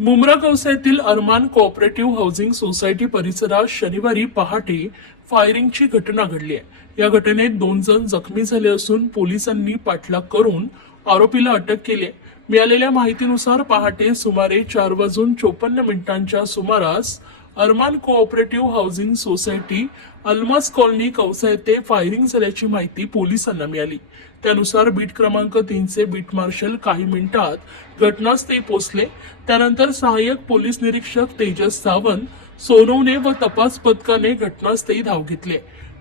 मुंब्रा कवसातील अरमान cooperative housing society परिसरात शनिवारी पहाटे फायरिंगची घटना घडली आहे। या घटनेत 2 जण जखमी झाले असून पोलिसांनी पाठलाग करून आरोपीला अटक केली आहे। मिळालेल्या माहितीनुसार पहाटे सुमारे 4:54 सुमारास Armaan cooperative housing society Almas colony Kausa येथे फायरिंग झाल्याची माहिती पोलिसांना मिळाली। त्यानुसार बीट क्रमांक 3चे बीट मार्शल काही मिनिटात घटनास्थळी पोहोचले। त्यानंतर सहाय्यक पोलीस निरीक्षक तेजस सावंत सोनवणे व तपास पथकाने घटनास्थळी धाव घेतली।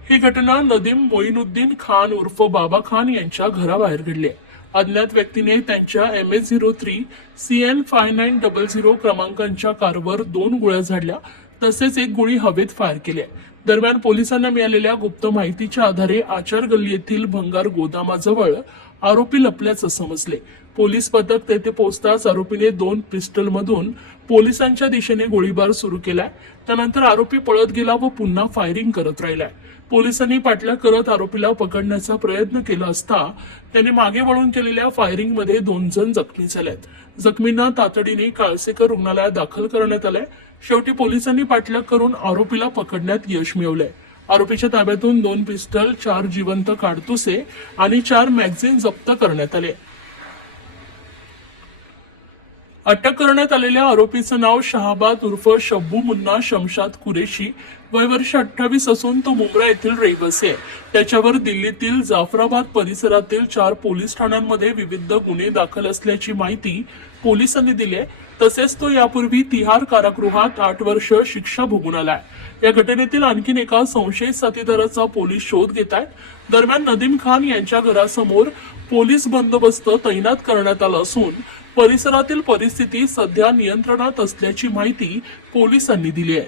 ही घटना नदीम मोइनुद्दीन खान उर्फ बाबा खान यांच्या घराबाहेर घडली। अज्ञात व्यक्तीने त्यांच्या MH03 CN 5900 क्रमांकाच्या कारवर 2 गोळ्या झाडल्या, तसेच एक गोळी हवेत फायर केली। दरम्यान पोलिसांना मिळालेल्या गुप्त माहितीच्या आधारे आचार गल्ली येथील भंगार गोदामाजवळ आरोपी लपल्याचं समजले। पोलीस पथक तेथे पोहोचताच आरोपीने 2 पिस्टलमधून पोलिसांच्या दिशेने गोळीबार सुरू केलाय। त्यानंतर आरोपी पळत गेला व पुन्हा फायरिंग करत राहिलाय। पोलिसांनी पाठलाग करत आरोपीला पकडण्याचा प्रयत्न केला असता त्याने मागे वळून केलेल्या फायरिंगमध्ये 2 जण जखमी झालेत। जखमींना तातडीने काळसेकर रुग्णालयात दाखल करण्यात आले। शेवटी पोलिसांनी पाठलाग करून आरोपीला पकडण्यात यश मिळवले। आरोपीच्या ताब्यातून 2 पिस्टल, 4 जिवंत काडतुसे आणि 4 मॅगझिन जप्त करण्यात आले। अटक करण्यात आलेल्या आरोपीचं नाव शहाबाद उर्फ शब्बू मुन्ना शमशाद कुरेशी, वय वर्ष 28 असून तो मुंब्रा येथील रहिवासी आहे। त्याच्यावर दिल्लीतील जाफराबाद परिसरातील 4 पोलीस ठाण्यांमध्ये विविध गुन्हे दाखल असल्याची माहिती पोलिसांनी दिली आहे। तसेच तो यापूर्वी तिहार कारागृहात 8 वर्ष शिक्षा भोगून आलाय। या घटनेतील आणखीन एका संशयित साथीदाराचा पोलीस शोध घेत आहेत। दरम्यान नदीम खान यांच्या घरासमोर पोलीस बंदोबस्त तैनात करण्यात आला असून परिसरातील परिस्थिती सध्या नियंत्रणात असल्याची माहिती पोलिसांनी दिली आहे।